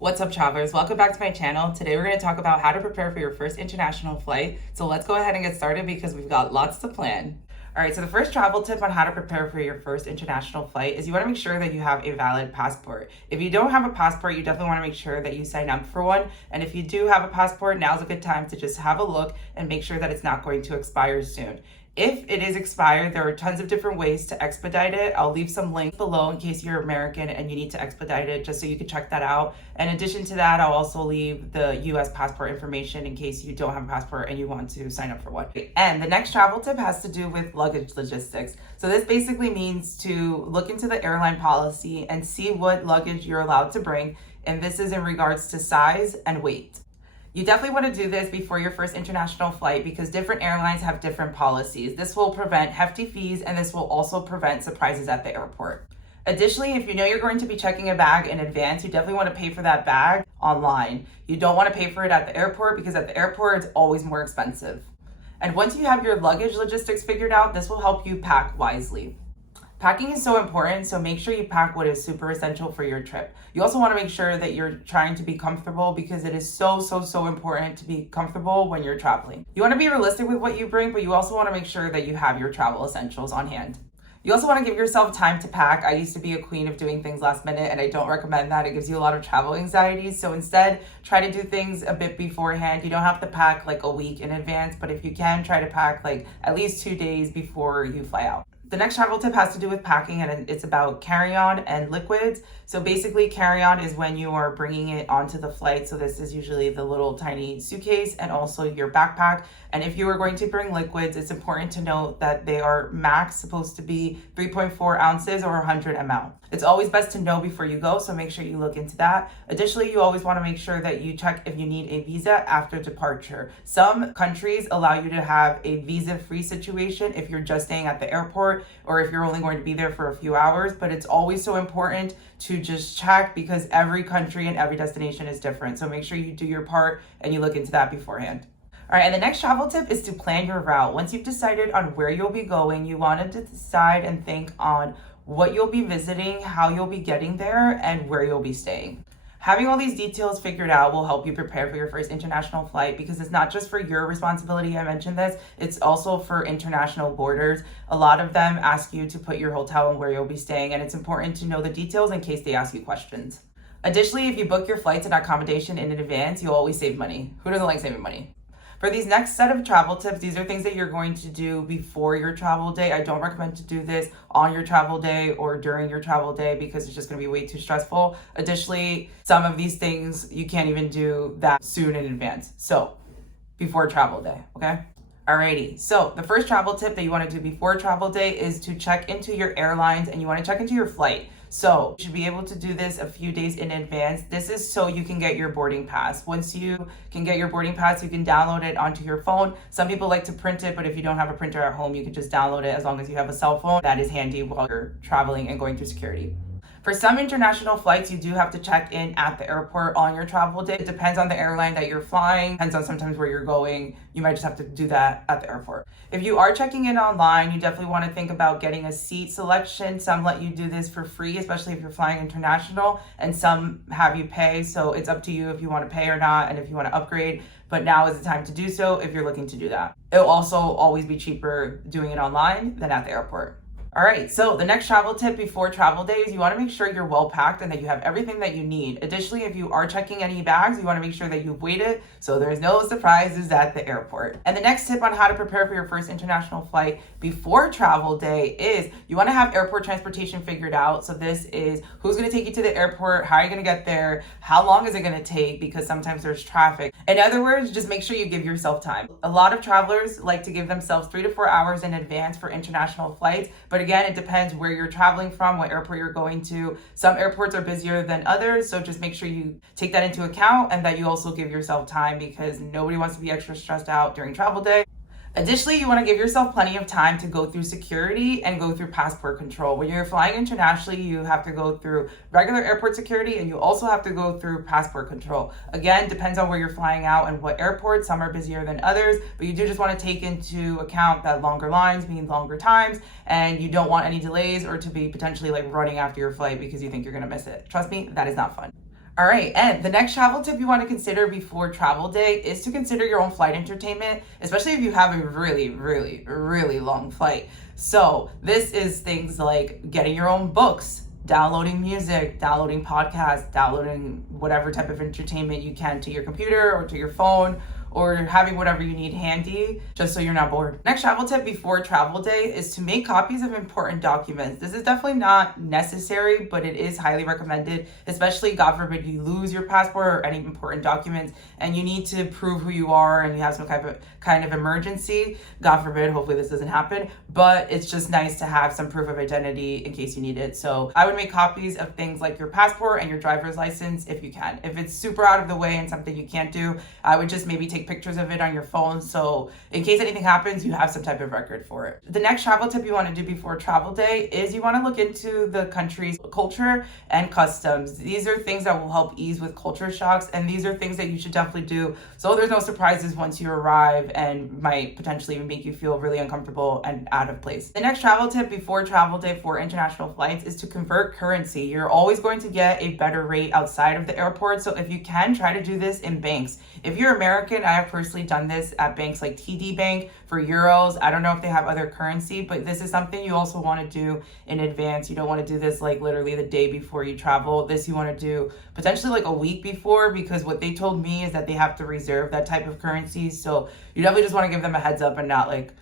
What's up, travelers? Welcome back to my channel. Today we're going to talk about how to prepare for your first international flight. So let's go ahead and get started because we've got lots to plan. All right, so the first travel tip on how to prepare for your first international flight is you want to make sure that you have a valid passport. If you don't have a passport, you definitely want to make sure that you sign up for one. And if you do have a passport, now's a good time to just have a look and make sure that it's not going to expire soon. If it is expired, there are tons of different ways to expedite it. I'll leave some links below in case you're American and you need to expedite it, just so you can check that out. In addition to that, I'll also leave the US passport information in case you don't have a passport and you want to sign up for one. And the next travel tip has to do with luggage logistics. So this basically means to look into the airline policy and see what luggage you're allowed to bring. And this is in regards to size and weight. You definitely want to do this before your first international flight because different airlines have different policies. This will prevent hefty fees, and this will also prevent surprises at the airport. Additionally, if you know you're going to be checking a bag in advance, you definitely want to pay for that bag online. You don't want to pay for it at the airport because at the airport, it's always more expensive. And once you have your luggage logistics figured out, this will help you pack wisely. Packing is so important, so make sure you pack what is super essential for your trip. You also want to make sure that you're trying to be comfortable because it is so important to be comfortable when you're traveling. You want to be realistic with what you bring, but you also want to make sure that you have your travel essentials on hand. You also want to give yourself time to pack. I used to be a queen of doing things last minute, and I don't recommend that. It gives you a lot of travel anxiety. So instead, try to do things a bit beforehand. You don't have to pack like a week in advance, but if you can, try to pack like at least 2 days before you fly out. The next travel tip has to do with packing, and it's about carry-on and liquids. So basically, carry-on is when you are bringing it onto the flight. So this is usually the little tiny suitcase and also your backpack. And if you are going to bring liquids, it's important to note that they are max supposed to be 3.4 ounces or 100 ml. It's always best to know before you go, so make sure you look into that. Additionally, you always want to make sure that you check if you need a visa after departure. Some countries allow you to have a visa-free situation if you're just staying at the airport or if you're only going to be there for a few hours, but it's always so important to just check because every country and every destination is different. So make sure you do your part and you look into that beforehand. All right, and the next travel tip is to plan your route. Once you've decided on where you'll be going, you want to decide and think on what you'll be visiting, how you'll be getting there, and where you'll be staying. Having all these details figured out will help you prepare for your first international flight because it's not just for your responsibility, I mentioned this, it's also for international borders. A lot of them ask you to put your hotel and where you'll be staying, and it's important to know the details in case they ask you questions. Additionally, if you book your flights and accommodation in advance, you'll always save money. Who doesn't like saving money? For these next set of travel tips, these are things that you're going to do before your travel day. I don't recommend to do this on your travel day or during your travel day because it's just going to be way too stressful. Additionally, some of these things you can't even do that soon in advance. So before travel day, okay? Alrighty, so the first travel tip that you want to do before travel day is to check into your airlines and you want to check into your flight. So you should be able to do this a few days in advance. This is so you can get your boarding pass. Once you can get your boarding pass, you can download it onto your phone. Some people like to print it, but if you don't have a printer at home, you can just download it as long as you have a cell phone. That is handy while you're traveling and going through security. For some international flights, you do have to check in at the airport on your travel day. It depends on the airline that you're flying, depends on sometimes where you're going. You might just have to do that at the airport. If you are checking in online, you definitely want to think about getting a seat selection. Some let you do this for free, especially if you're flying international, and some have you pay. So it's up to you if you want to pay or not and if you want to upgrade. But now is the time to do so if you're looking to do that. It'll also always be cheaper doing it online than at the airport. All right, so the next travel tip before travel day is you want to make sure you're well packed and that you have everything that you need. Additionally, if you are checking any bags, you want to make sure that you've weighed so there's no surprises at the airport. And the next tip on how to prepare for your first international flight before travel day is you want to have airport transportation figured out. So this is who's going to take you to the airport, how are you going to get there, how long is it going to take because sometimes there's traffic. In other words, just make sure you give yourself time. A lot of travelers like to give themselves 3 to 4 hours in advance for international flights, but again, it depends where you're traveling from, what airport you're going to. Some airports are busier than others, so just make sure you take that into account and that you also give yourself time because nobody wants to be extra stressed out during travel day. Additionally, you want to give yourself plenty of time to go through security and go through passport control. When you're flying internationally, you have to go through regular airport security and you also have to go through passport control. Again, depends on where you're flying out and what airport. Some are busier than others, but you do just want to take into account that longer lines mean longer times and you don't want any delays or to be potentially like running after your flight because you think you're going to miss it. Trust me, that is not fun. All right, and the next travel tip you want to consider before travel day is to consider your own flight entertainment, especially if you have a really, really, really long flight. So, this is things like getting your own books, downloading music, downloading podcasts, downloading whatever type of entertainment you can to your computer or to your phone, or having whatever you need handy just so you're not bored. Next travel tip before travel day is to make copies of important documents. This is definitely not necessary, but it is highly recommended, especially God forbid you lose your passport or any important documents and you need to prove who you are and you have some kind of emergency. God forbid, hopefully this doesn't happen, but it's just nice to have some proof of identity in case you need it. So I would make copies of things like your passport and your driver's license if you can. If it's super out of the way and something you can't do, I would just maybe take pictures of it on your phone, so in case anything happens you have some type of record for it. The next travel tip you want to do before travel day is you want to look into the country's culture and customs. These are things that will help ease with culture shocks, and these are things that you should definitely do so there's no surprises once you arrive and might potentially even make you feel really uncomfortable and out of place. The next travel tip before travel day for international flights is to convert currency. You're always going to get a better rate outside of the airport, so if you can, try to do this in banks. If you're American, I have personally done this at banks like TD Bank for euros. I don't know if they have other currency, but this is something you also want to do in advance. You don't want to do this like literally the day before you travel. This you want to do potentially like a week before, because what they told me is that they have to reserve that type of currency. So you definitely just want to give them a heads up and not like,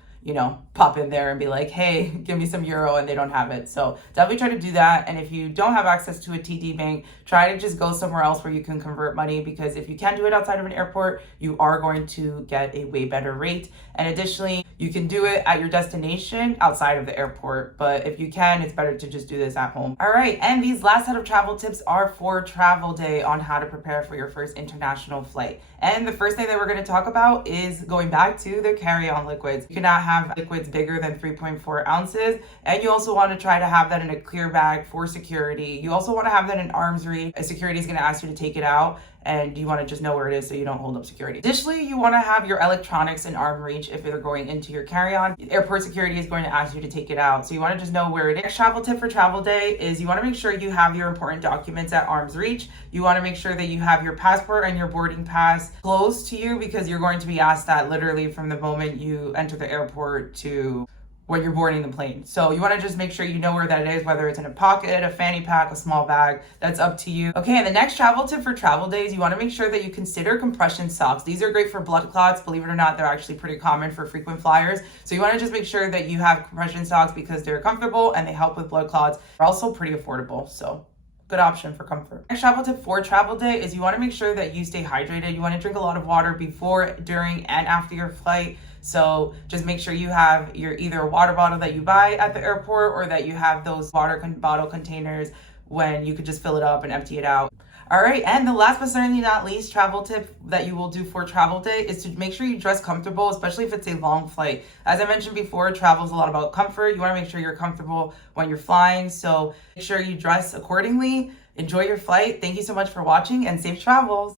pop in there and be like, hey, give me some euro, and they don't have it. So definitely try to do that. And if you don't have access to a TD bank, try to just go somewhere else where you can convert money, because if you can do it outside of an airport, you are going to get a way better rate. And additionally, you can do it at your destination outside of the airport, but if you can, it's better to just do this at home. All right, and these last set of travel tips are for travel day on how to prepare for your first international flight. And the first thing that we're going to talk about is going back to the carry-on liquids. You cannot have liquids bigger than 3.4 ounces. And you also want to try to have that in a clear bag for security. You also want to have that in arm's reach. A security is going to ask you to take it out, and you want to just know where it is so you don't hold up security. Additionally, you want to have your electronics in arm reach if you're going into your carry-on. Airport security is going to ask you to take it out, so you want to just know where it is. Next travel tip for travel day is you want to make sure you have your important documents at arm's reach. You want to make sure that you have your passport and your boarding pass close to you, because you're going to be asked that literally from the moment you enter the airport to when you're boarding the plane. So you want to just make sure you know where that is, whether it's in a pocket, a fanny pack, a small bag, that's up to you. Okay, and the next travel tip for travel days, you want to make sure that you consider compression socks. These are great for blood clots. Believe it or not, they're actually pretty common for frequent flyers. So you want to just make sure that you have compression socks because they're comfortable and they help with blood clots. They're also pretty affordable, so good option for comfort. Next travel tip for travel day is you want to make sure that you stay hydrated. You want to drink a lot of water before, during, and after your flight. So just make sure you have your either a water bottle that you buy at the airport, or that you have those bottle containers when you could just fill it up and empty it out. All right, and the last but certainly not least travel tip that you will do for travel day is to make sure you dress comfortable, especially if it's a long flight. As I mentioned before, travel is a lot about comfort. You want to make sure you're comfortable when you're flying, so make sure you dress accordingly. Enjoy your flight. Thank you so much for watching, and safe travels.